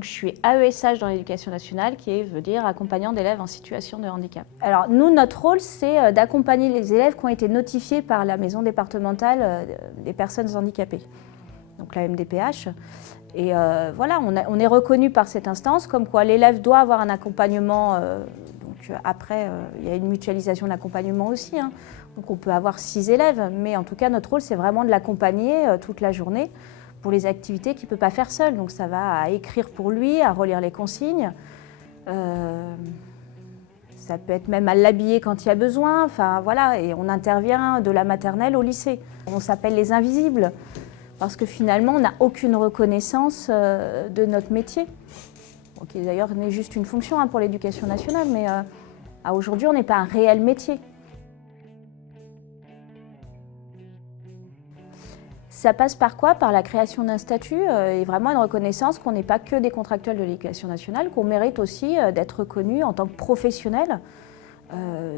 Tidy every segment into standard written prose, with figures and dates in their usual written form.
Donc je suis AESH dans l'éducation nationale, qui veut dire accompagnant d'élèves en situation de handicap. Alors nous, notre rôle, c'est d'accompagner les élèves qui ont été notifiés par la maison départementale des personnes handicapées, donc la MDPH. Et voilà, on est reconnu par cette instance, comme quoi l'élève doit avoir un accompagnement. Donc après, il y a une mutualisation d'accompagnement aussi, hein. Donc on peut avoir 6 élèves, mais en tout cas notre rôle, c'est vraiment de l'accompagner toute la journée pour les activités qu'il ne peut pas faire seul. Donc ça va à écrire pour lui, à relire les consignes. Ça peut être même à l'habiller quand il y a besoin. Enfin voilà, et on intervient de la maternelle au lycée. On s'appelle les invisibles, parce que finalement, on n'a aucune reconnaissance de notre métier, qui d'ailleurs n'est juste une fonction pour l'éducation nationale, mais aujourd'hui, on n'est pas un réel métier. Ça passe par quoi? Par la création d'un statut et vraiment une reconnaissance qu'on n'est pas que des contractuels de l'éducation nationale, qu'on mérite aussi d'être reconnus en tant que professionnels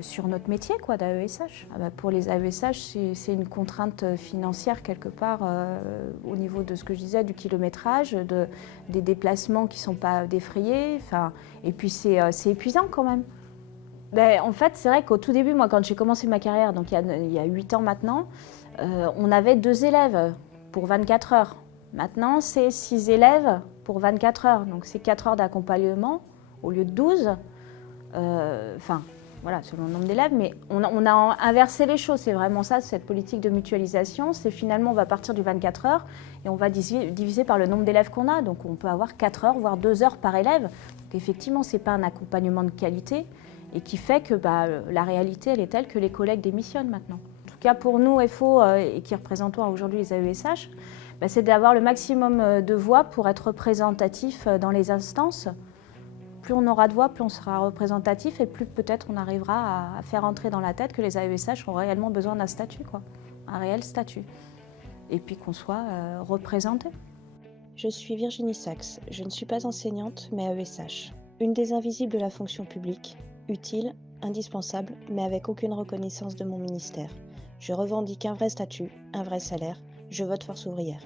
sur notre métier d'AESH. Pour les AESH, c'est une contrainte financière quelque part au niveau de ce que je disais, du kilométrage, des déplacements qui ne sont pas défrayés. Et puis c'est épuisant quand même. En fait, c'est vrai qu'au tout début, moi, quand j'ai commencé ma carrière, donc il y a 8 ans maintenant, on avait 2 élèves pour 24 heures. Maintenant, c'est 6 élèves pour 24 heures. Donc c'est 4 heures d'accompagnement au lieu de 12. Voilà, selon le nombre d'élèves, mais on a inversé les choses. C'est vraiment ça, cette politique de mutualisation. C'est finalement, on va partir du 24 heures et on va diviser par le nombre d'élèves qu'on a. Donc on peut avoir 4 heures, voire 2 heures par élève. Donc effectivement, ce n'est pas un accompagnement de qualité et qui fait que la réalité, elle est telle que les collègues démissionnent maintenant. En tout cas, pour nous, FO, et qui représentons aujourd'hui les AESH, c'est d'avoir le maximum de voix pour être représentatif dans les instances. Plus on aura de voix, plus on sera représentatif et plus peut-être on arrivera à faire entrer dans la tête que les AESH ont réellement besoin d'un statut, un réel statut. Et puis qu'on soit représenté. Je suis Virginie Sachs, je ne suis pas enseignante mais AESH. Une des invisibles de la fonction publique, utile, indispensable, mais avec aucune reconnaissance de mon ministère. Je revendique un vrai statut, un vrai salaire, je vote Force ouvrière.